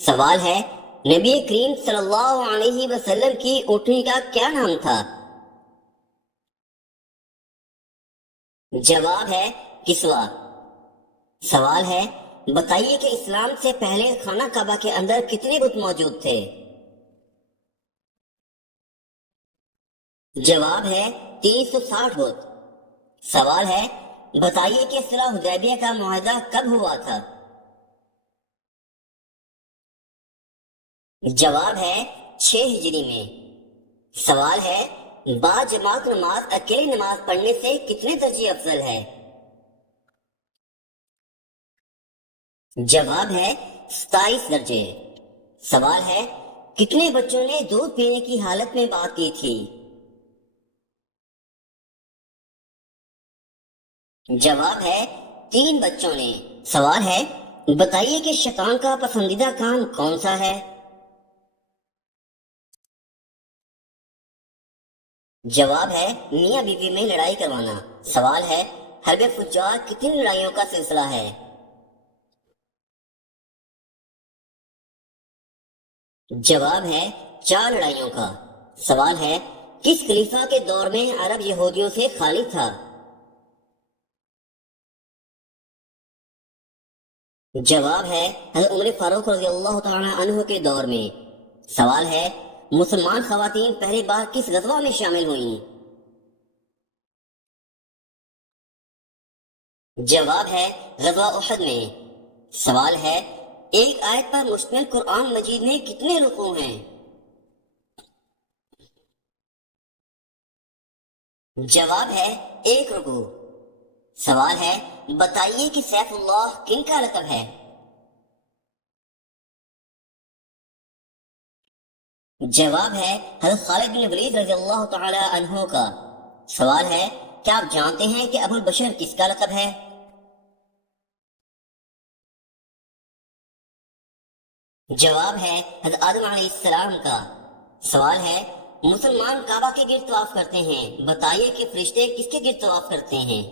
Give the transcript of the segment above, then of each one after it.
سوال ہے، نبی کریم صلی اللہ علیہ وسلم کی اونٹنی کا کیا نام تھا؟ جواب ہے کسوہ۔ سوال ہے، بتائیے کہ اسلام سے پہلے خانہ کعبہ کے اندر کتنے بت موجود تھے؟ جواب ہے 360 بت۔ سوال ہے، بتائیے کہ صلح حدیبیہ کا معاہدہ کب ہوا تھا؟ جواب ہے 6 ہجری میں۔ سوال ہے، با جماعت نماز اکیلی نماز پڑھنے سے کتنے درجے افضل ہے؟ جواب ہے 27 درجے۔ سوال ہے، کتنے بچوں نے دودھ پینے کی حالت میں بات کی تھی؟ جواب ہے 3 بچوں نے۔ سوال ہے، بتائیے کہ شیطان کا پسندیدہ کام کون سا ہے؟ جواب ہے میاں بیوی میں لڑائی کروانا۔ سوال ہے، حرب فجار کتنی لڑائیوں کا سلسلہ ہے؟ جواب ہے 4 لڑائیوں کا۔ سوال ہے، کس خلیفہ کے دور میں عرب یہودیوں سے خالی تھا؟ جواب ہے حضرت عمر فاروق رضی اللہ تعالی عنہ کے دور میں۔ سوال ہے، مسلمان خواتین پہلی بار کس غزوہ میں شامل ہوئیں؟ جواب ہے غزوہ احد میں۔ سوال ہے، ایک آیت پر مشتمل قرآن مجید میں کتنے رکوع ہیں؟ جواب ہے 1 رکوع۔ سوال ہے، بتائیے کہ سیف اللہ کن کا لقب ہے؟ جواب ہے حضرت خالد بن ولید رضی اللہ تعالی عنہ کا۔ سوال ہے، کیا آپ جانتے ہیں کہ ابو البشر کس کا لقب ہے؟ جواب ہے حضرت آدم علیہ السلام کا۔ سوال ہے، مسلمان کعبہ کے گرد طواف کرتے ہیں، بتائیے کہ فرشتے کس کے گرد طواف کرتے ہیں؟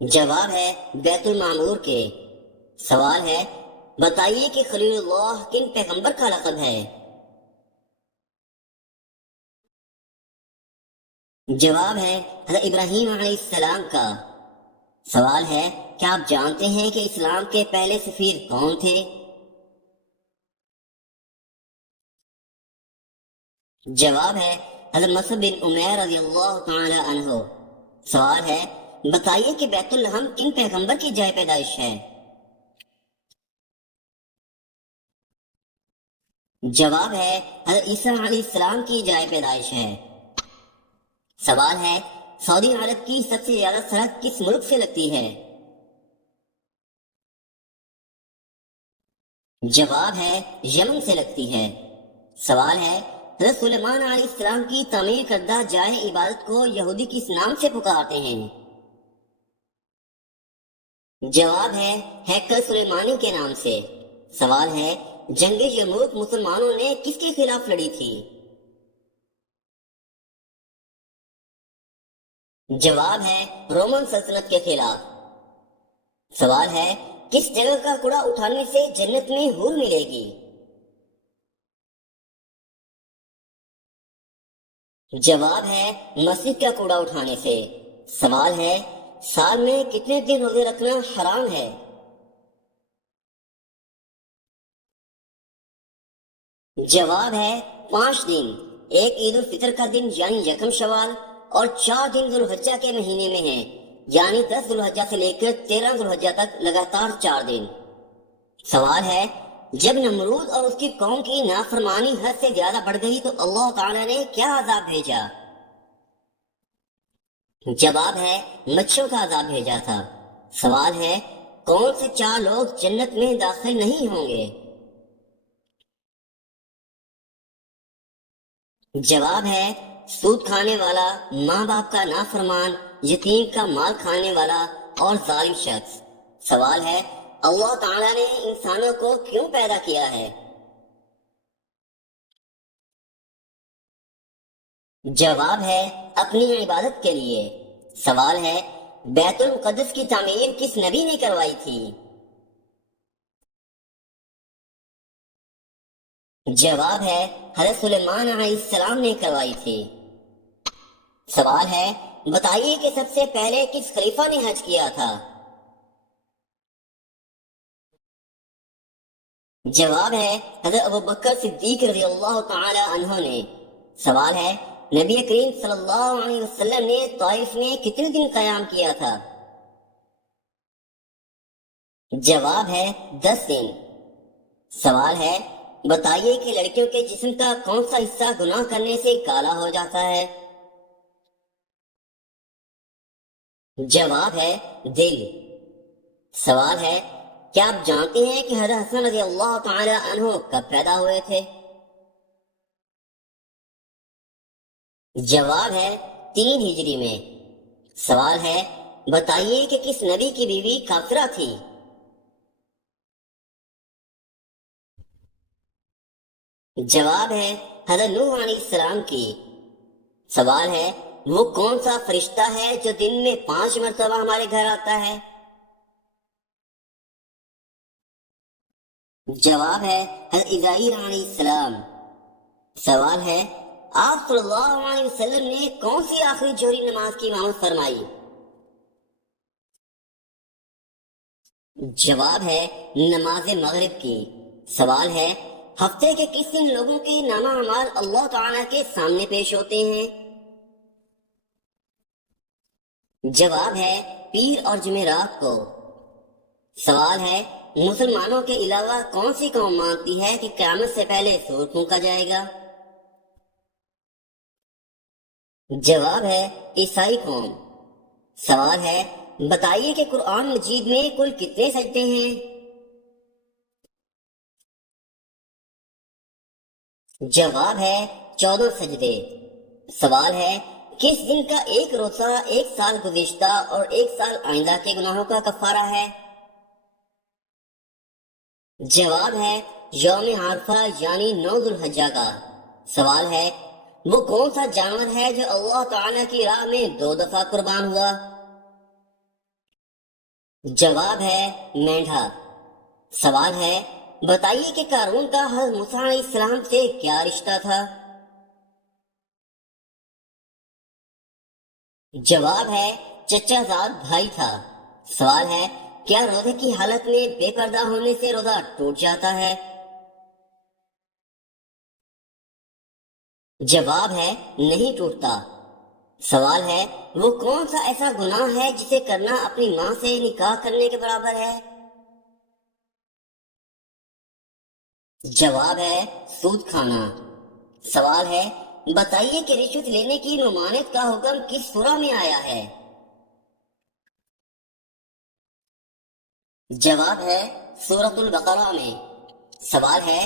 جواب ہے بیت المعمور کے۔ سوال ہے، بتائیے کہ خلیل اللہ کن پیغمبر کا لقب ہے؟ جواب ہے حضرت ابراہیم علیہ السلام کا۔ سوال ہے، کیا آپ جانتے ہیں کہ اسلام کے پہلے سفیر کون تھے؟ جواب ہے حضرت مصعب بن عمیر رضی اللہ تعالی عنہ۔ سوال ہے، بتائیے کہ بیت الحم کن پیغمبر کی جائے پیدائش ہے؟ جواب ہے حضرت عیسیٰ علیہ السلام کی جائے پیدائش ہے۔ سوال ہے، سعودی عرب کی سب سے زیادہ سڑک کس ملک سے لگتی ہے؟ جواب ہے یمن سے لگتی ہے۔ سوال ہے، حضرت سلیمان علیہ السلام کی تعمیر کردہ جائے عبادت کو یہودی کس نام سے پکارتے ہیں؟ جواب ہے ہیکل سلیمانی کے نام سے۔ سوال ہے، جنگ یرموک مسلمانوں نے کس کے خلاف لڑی تھی؟ جواب ہے رومن سلطنت کے خلاف۔ سوال ہے، کس جگہ کا کوڑا اٹھانے سے جنت میں حور ملے گی؟ جواب ہے مسجد کا کوڑا اٹھانے سے۔ سوال ہے، سال میں کتنے دن روزے رکھنا حرام ہے؟ جواب ہے 5 دن۔ ایک عید الفطر کا دن یعنی یکم شوال، اور 4 دن ذوالحجہ کے مہینے میں ہیں، یعنی 10 ذوالحجہ سے لے کر 13 ذوالحجہ تک لگاتار 4 دن۔ سوال ہے، جب نمرود اور اس کی قوم کی نافرمانی حد سے زیادہ بڑھ گئی تو اللہ تعالی نے کیا عذاب بھیجا؟ جواب ہے مچھروں کا عذاب بھیجا تھا۔ سوال ہے، کون سے 4 لوگ جنت میں داخل نہیں ہوں گے؟ جواب ہے سود کھانے والا، ماں باپ کا نافرمان، یتیم کا مال کھانے والا اور ظالم شخص۔ سوال ہے، اللہ تعالیٰ نے انسانوں کو کیوں پیدا کیا ہے؟ جواب ہے اپنی عبادت کے لیے۔ سوال ہے، بیت المقدس کی تعمیر کس نبی نے کروائی تھی؟ جواب ہے حضرت سلیمان علیہ السلام نے کروائی تھی۔ سوال ہے بتائیے کہ سب سے پہلے کس خلیفہ نے حج کیا تھا؟ جواب ہے حضرت ابوبکر صدیق رضی اللہ تعالی عنہ نے۔ سوال ہے نبی کریم صلی اللہ علیہ وسلم نے طائف میں کتنے دن قیام کیا تھا؟ جواب ہے 10 دن۔ سوال ہے بتائیے کہ لڑکیوں کے جسم کا کون سا حصہ گناہ کرنے سے کالا ہو جاتا ہے؟ جواب ہے دل۔ سوال ہے کیا آپ جانتے ہیں کہ حضرت حسن رضی اللہ تعالی عنہ کب پیدا ہوئے تھے؟ جواب ہے 3 ہجری میں۔ سوال ہے بتائیے کہ کس نبی کی بیوی کافرہ تھی؟ جواب ہے حضرت نوح علیہ السلام کی۔ سوال ہے وہ کون سا فرشتہ ہے جو دن میں 5 مرتبہ ہمارے گھر آتا ہے؟ جواب ہے حضرت اسرائیل علیہ السلام۔ سوال ہے آپ صلی اللہ علیہ وسلم نے کون سی آخری جوہری نماز کی امامت فرمائی؟ جواب ہے نماز مغرب کی۔ سوال ہے ہفتے کے کس دن لوگوں کے نامہ اعمال اللہ تعالیٰ کے سامنے پیش ہوتے ہیں؟ جواب ہے پیر اور جمعرات کو۔ سوال ہے مسلمانوں کے علاوہ کون سی قوم مانتی ہے کہ قیامت سے پہلے سور پھونکا جائے گا؟ جواب ہے عیسائی قوم۔ سوال ہے بتائیے کہ قرآن مجید میں کل کتنے سجدے ہیں؟ جواب ہے 14 سجدے۔ سوال ہے کس دن کا ایک روزہ 1 سال گزشتہ اور 1 سال آئندہ کے گناہوں کا کفارہ ہے؟ جواب ہے یوم عرفہ یعنی 9 ذو الحجہ کا۔ سوال ہے وہ کون سا جانور ہے جو اللہ تعالیٰ کی راہ میں 2 دفعہ قربان ہوا؟ جواب ہے مینڈھا۔ سوال ہے بتائیے کہ قارون کا حضرت موسیٰ علیہ السلام سے کیا رشتہ تھا؟ جواب ہے چچا زاد بھائی تھا۔ سوال ہے کیا روزے کی حالت میں بے پردہ ہونے سے روزہ ٹوٹ جاتا ہے؟ جواب ہے نہیں ٹوٹتا۔ سوال ہے وہ کون سا ایسا گناہ ہے جسے کرنا اپنی ماں سے نکاح کرنے کے برابر ہے؟ جواب ہے سود کھانا۔ سوال ہے بتائیے کہ رشوت لینے کی ممانعت کا حکم کس سورہ میں آیا ہے؟ جواب ہے سورۃ البقرہ میں۔ سوال ہے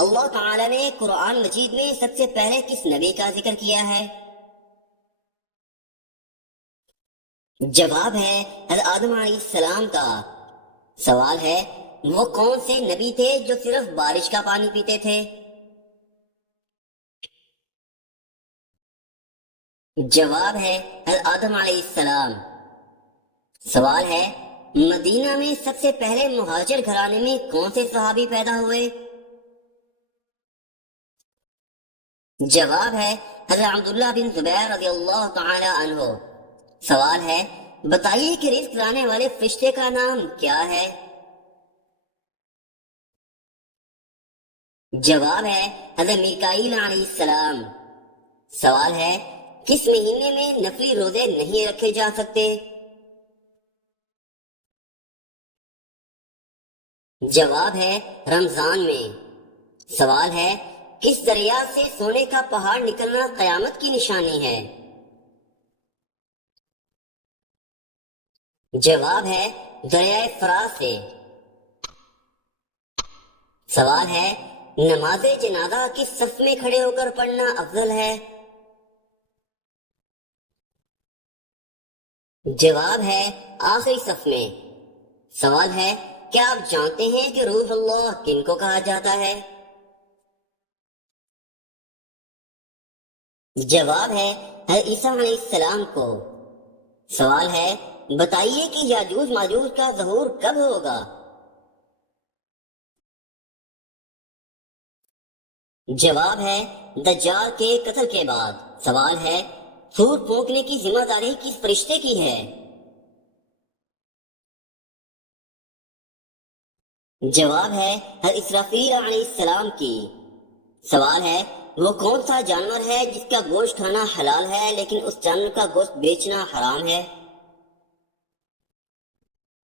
اللہ تعالی نے قرآن مجید میں سب سے پہلے کس نبی کا ذکر کیا ہے؟ جواب ہے حضرت آدم علیہ السلام کا۔ سوال ہے وہ کون سے نبی تھے جو صرف بارش کا پانی پیتے تھے؟ جواب ہے حضرت آدم علیہ السلام۔ سوال ہے مدینہ میں سب سے پہلے مہاجر گھرانے میں کون سے صحابی پیدا ہوئے؟ جواب ہے حضرت عبداللہ بن زبیر رضی اللہ تعالی عنہ۔ سوال ہے بتائیے کہ رزق لانے والے فرشتے کا نام کیا ہے؟ جواب ہے حضرت میکائیل علیہ السلام۔ سوال ہے کس مہینے میں نفلی روزے نہیں رکھے جا سکتے؟ جواب ہے رمضان میں۔ سوال ہے کس دریا سے سونے کا پہاڑ نکلنا قیامت کی نشانی ہے؟ جواب ہے دریائے فرات سے۔ سوال ہے نماز جنازہ کس صف میں کھڑے ہو کر پڑھنا افضل ہے؟ جواب ہے آخری صف میں۔ سوال ہے کیا آپ جانتے ہیں کہ روح اللہ کن کو کہا جاتا ہے؟ جواب ہے حضرت عیسیٰ علیہ السلام کو۔ سوال ہے بتائیے کہ یاجوج ماجوج کا ظہور کب ہوگا؟ جواب ہے دجال کے قتل کے بعد۔ سوال ہے سور پھونکنے کی ذمہ داری کس فرشتے کی ہے؟ جواب ہے حضرت اسرافیل علیہ السلام کی۔ سوال ہے وہ کون سا جانور ہے جس کا گوشت کھانا حلال ہے لیکن اس جانور کا گوشت بیچنا حرام ہے؟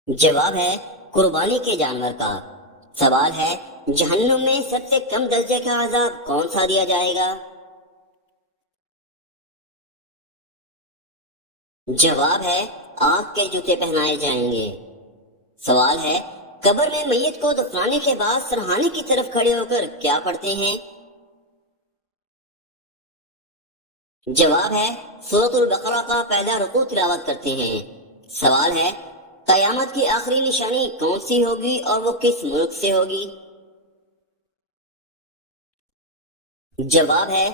جواب ہے قربانی کے جانور کا۔ سوال ہے جہنم میں سب سے کم درجے کا عذاب کون سا دیا جائے گا؟ جواب ہے آگ کے جوتے پہنائے جائیں گے۔ سوال ہے قبر میں میت کو دفنانے کے بعد سرہانے کی طرف کھڑے ہو کر کیا پڑھتے ہیں؟ جواب ہے سورۃ البقرہ کا پہلا رکوع تلاوت کرتے ہیں۔ سوال ہے قیامت کی آخری نشانی کون سی ہوگی اور وہ کس ملک سے ہوگی؟ جواب ہے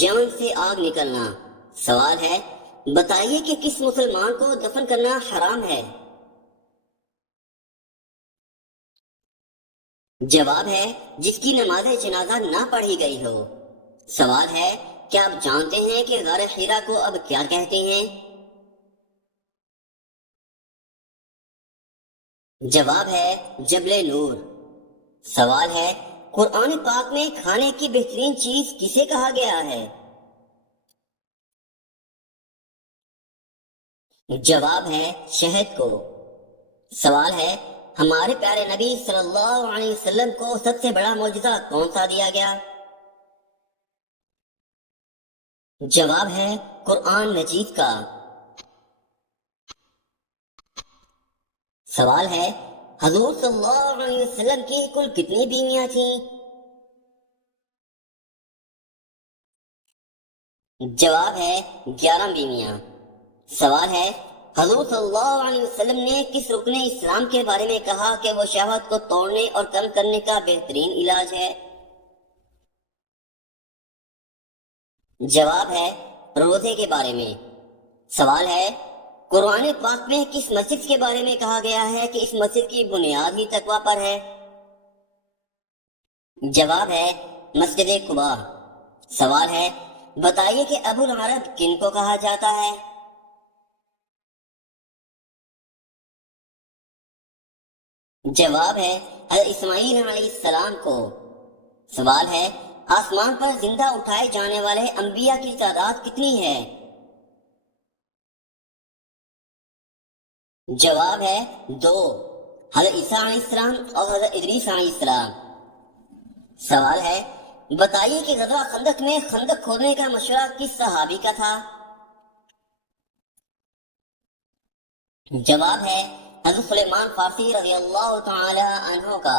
یمن سے آگ نکلنا۔ سوال ہے بتائیے کہ کس مسلمان کو دفن کرنا حرام ہے؟ جواب ہے جس کی نماز جنازہ نہ پڑھی گئی ہو۔ سوال ہے کیا آپ جانتے ہیں کہ غار حرا کو اب کیا کہتے ہیں؟ جواب ہے جبل نور۔ سوال ہے قرآن پاک میں کھانے کی بہترین چیز کسے کہا گیا ہے؟ جواب ہے شہد کو۔ سوال ہے ہمارے پیارے نبی صلی اللہ علیہ وسلم کو سب سے بڑا معجزہ کون سا دیا گیا؟ جواب ہے قرآن مجید کا۔ سوال ہے حضور صلی اللہ علیہ وسلم کی کل کتنی بیویاں تھیں؟ جواب ہے 11 بیویاں۔ سوال ہے حضور صلی اللہ علیہ وسلم نے کس رکن اسلام کے بارے میں کہا کہ وہ شہوت کو توڑنے اور کم کرنے کا بہترین علاج ہے؟ جواب ہے روزے کے بارے میں۔ سوال ہے قرآن پاک میں کس مسجد کے بارے میں کہا گیا ہے کہ اس مسجد کی بنیاد ہی تقوی پر ہے؟ جواب ہے مسجد قباء۔ سوال ہے بتائیے کہ ابو العرب کن کو کہا جاتا ہے؟ جواب ہے حضرت اسماعیل علیہ السلام کو۔ سوال ہے آسمان پر زندہ اٹھائے جانے والے انبیاء کی تعداد کتنی ہے؟ جواب ہے 2، حضرت عیسیٰ علیہ السلام اور حضرت ادریس علیہ السلام۔ سوال ہے بتائیے کہ غزوہ خندق میں خندق کھودنے کا مشورہ کس صحابی کا تھا؟ جواب ہے حضرت سلیمان فارسی رضی اللہ تعالی عنہ کا۔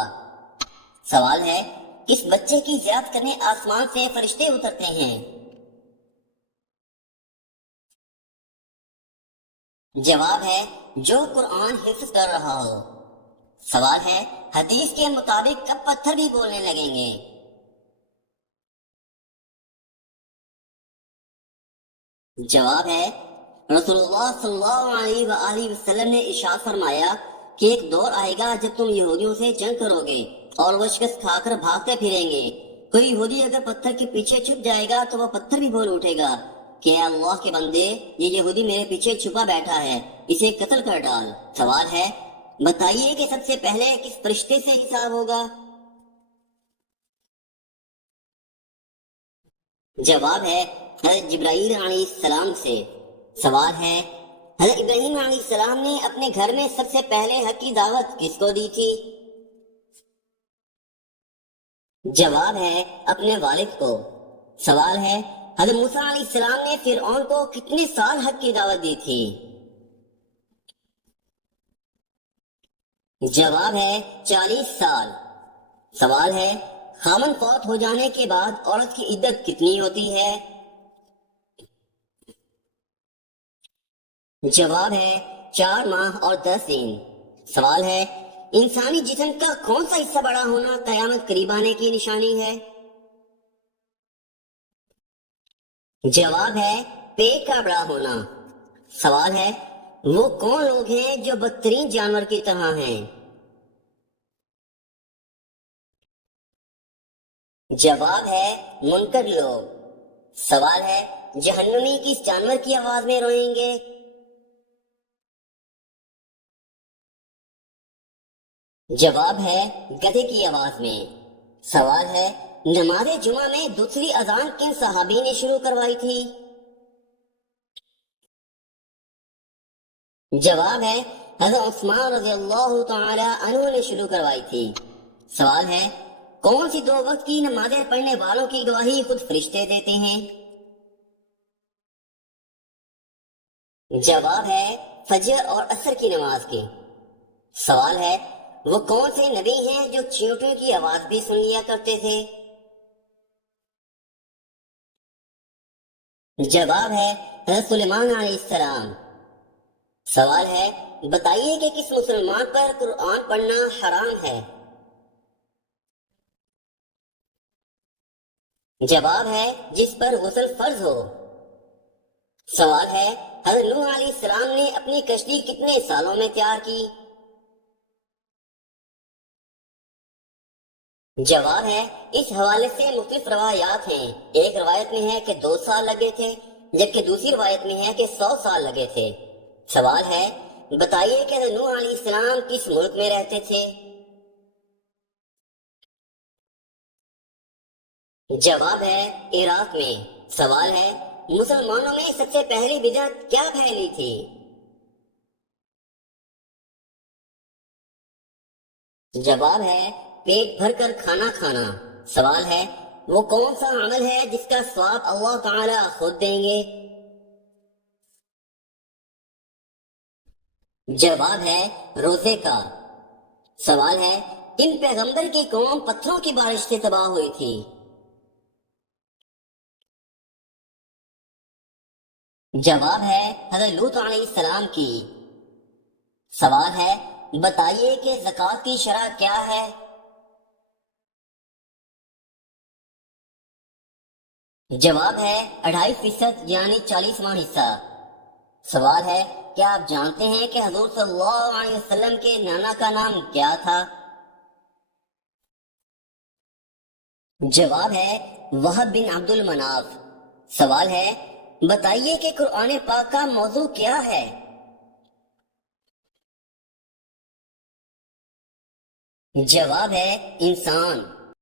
سوال ہے کس بچے کی زیارت کرنے آسمان سے فرشتے اترتے ہیں؟ جواب ہے جو قرآن حفظ کر رہا ہو۔ سوال ہے حدیث کے مطابق کب پتھر بھی بولنے لگیں گے؟ جواب ہے رسول اللہ صلی اللہ علیہ وآلہ وسلم نے ارشاد فرمایا کہ ایک دور آئے گا جب تم یہودیوں سے جنگ کرو گے اور وہ شکست کھا کر بھاگتے پھریں گے۔ کوئی یہودی اگر پتھر کے پیچھے چھپ جائے گا تو وہ پتھر بھی بول اٹھے گا کہ اے اللہ کے بندے یہ یہودی میرے پیچھے چھپا بیٹھا ہے، اسے قتل کر ڈال۔ سوال ہے بتائیے کہ سب سے پہلے کس فرشتے سے حساب ہوگا؟ جواب ہے حضرت جبرائیل علیہ السلام سے۔ سوال ہے حضرت ابراہیم علیہ السلام نے اپنے گھر میں سب سے پہلے حق کی دعوت کس کو دی تھی؟ جواب ہے اپنے والد کو۔ سوال ہے حضرت موسیٰ علیہ السلام نے فرعون کو کتنے سال حق کی دعوت دی تھی؟ جواب ہے 40 سال۔ سوال ہے خامن فوت ہو جانے کے بعد عورت کی عدت کتنی ہوتی ہے؟ جواب ہے 4 ماہ اور 10 دن۔ سوال ہے انسانی جسم کا کون سا حصہ بڑا ہونا قیامت قریب آنے کی نشانی ہے؟ جواب ہے پیٹ کا بڑا ہونا۔ سوال ہے وہ کون لوگ ہیں جو بدترین جانور کی طرح ہیں؟ جواب ہے منکر لوگ۔ سوال ہے جہنمی کس جانور کی آواز میں روئیں گے؟ جواب ہے گدھے کی آواز میں۔ سوال ہے نماز جمعہ میں دوسری اذان کن صحابی نے شروع کروائی تھی؟ جواب ہے حضرت عثمان رضی اللہ تعالی عنہ نے شروع کروائی تھی۔ سوال ہے کون سی 2 وقت کی نمازیں پڑھنے والوں کی گواہی خود فرشتے دیتے ہیں؟ جواب ہے فجر اور عصر کی نماز کی۔ سوال ہے وہ کون سے نبی ہیں جو چیونٹیوں کی آواز بھی سن لیا کرتے تھے؟ جواب ہے حضرت سلیمان علیہ السلام۔ سوال ہے بتائیے کہ کس مسلمان پر قرآن پڑھنا حرام ہے؟ جواب ہے جس پر غسل فرض ہو۔ سوال ہے حضرت نوح علیہ السلام نے اپنی کشتی کتنے سالوں میں تیار کی؟ جواب ہے اس حوالے سے مختلف روایات ہیں۔ ایک روایت میں ہے کہ 2 سال لگے تھے، جبکہ دوسری روایت میں ہے کہ 100 سال لگے تھے۔ سوال ہے بتائیے کہ حضرت نوح علیہ السلام کس ملک میں رہتے تھے؟ جواب ہے عراق میں۔ سوال ہے مسلمانوں میں سب سے پہلی بدعت کیا پھیلی تھی؟ جواب ہے پیٹ بھر کر کھانا کھانا۔ سوال ہے وہ کون سا عمل ہے جس کا ثواب اللہ تعالی خود دیں گے؟ جواب ہے روزے کا۔ سوال ہے کن پیغمبر کی قوم پتھروں کی بارش سے تباہ ہوئی تھی؟ جواب ہے حضرت لوط علیہ السلام کی۔ سوال ہے بتائیے کہ زکوٰۃ کی شرح کیا ہے؟ جواب ہے 2.5% یعنی 40واں حصہ۔ سوال ہے کیا آپ جانتے ہیں کہ حضور صلی اللہ علیہ وسلم کے نانا کا نام کیا تھا؟ جواب ہے وہب بن عبد المناف۔ سوال ہے بتائیے کہ قرآن پاک کا موضوع کیا ہے؟ جواب ہے انسان۔